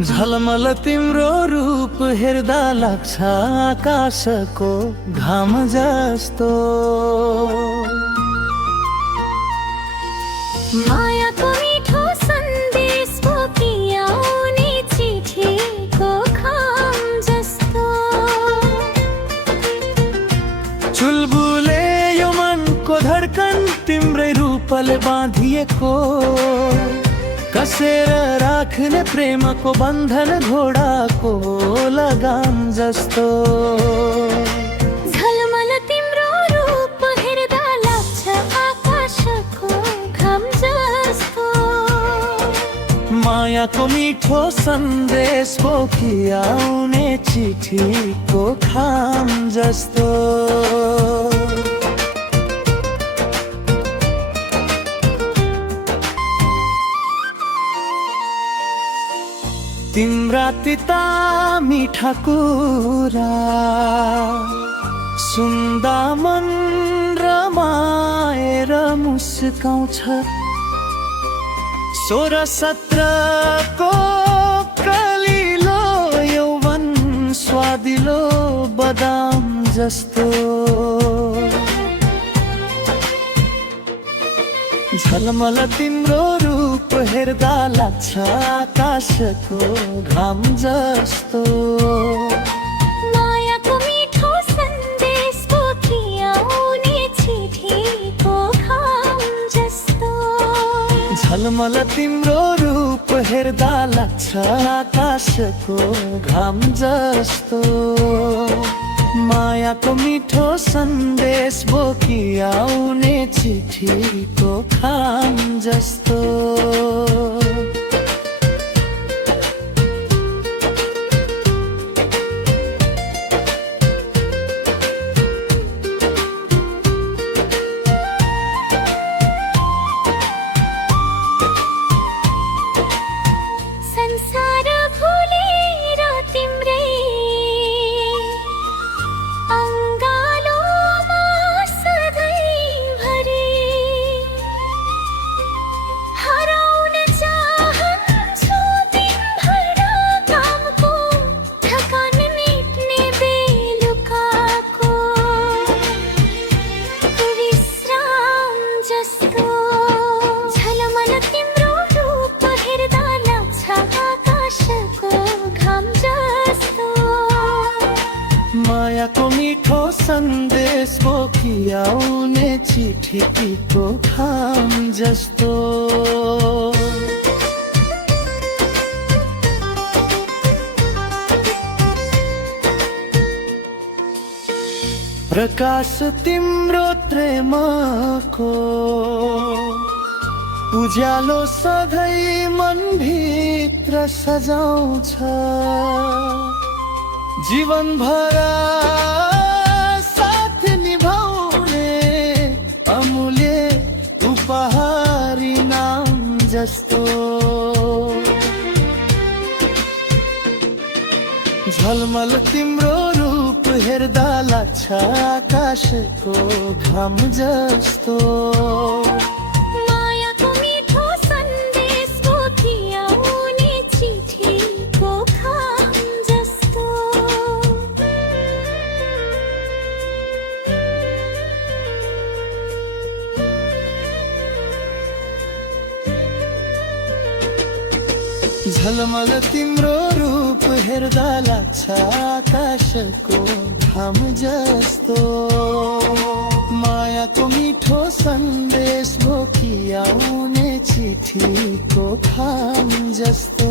झलमल तिम्रो रूप हेर्दा लाग्छ आकाशको घाम जस्तो। मायाको मिठो सन्देश बोकिआउने चिठीको खाम जस्तो। चुलबुले यो मनको धड्कन तिम्रै रूपले बाँधिएको, कसेर राख्ने प्रेमको बन्धन घोडाको लगाम जस्तो। झलमल तिम्रो रूप हेर्दा लाग्छ आकाशको घाम जस्तो। मायाको मिठो सन्देश बोकिआउने चिठीको खाम जस्तो। तिम्रा तिता मिठा कुरा सुन्दा मन रमाएर मुस्काउँछ। 16-17 को कलिलो यौवन स्वादिलो बदाम जस्तो। झलमल तिम्रो रूप हेर्दा लाग्छ आकाशको घाम जस्तो। मायाको मिठो सन्देश बोकिआउने चिठीको खाम जस्तो। झलमल तिम्रो रूप हेर्दा लाग्छ आकाशको घाम जस्तो। मायाको मिठो सन्देश बोकिआउने चिठीको खाम जस्तो। संसार भुलेर तिम्रै अङ्गालोमा सधैँभरि हराउन चाहन्छु दिनभर कामको थकान मेट्ने बेलुकाको विश्राम जस्तो। झलमल तिम्रो रूप हेर्दा लाग्छ आकाशको घाम जस्तो। मायाको मिठो सन्देश बोकिआउने चिठीको खाम जस्तो। प्रकाश तिम्रो प्रेमको उज्यालो सधैँ मनभित्र सजाउँछ। जीवनभर साथ निभाउने अमूल्य उपहार नाम जस्तो। झलमल तिम्रो रूप हेर्दा लाग्छ आकाशको घाम जस्तो। मायाको मिठो सन्देश बोकिआउने चिठीको खाम जस्तो। झलमल तिम्रो रूप हेर्दा लाग्छ आकाशको घाम जस्तो। मायाको मिठो सन्देश बोकिआउने चिठीको खाम जस्तो।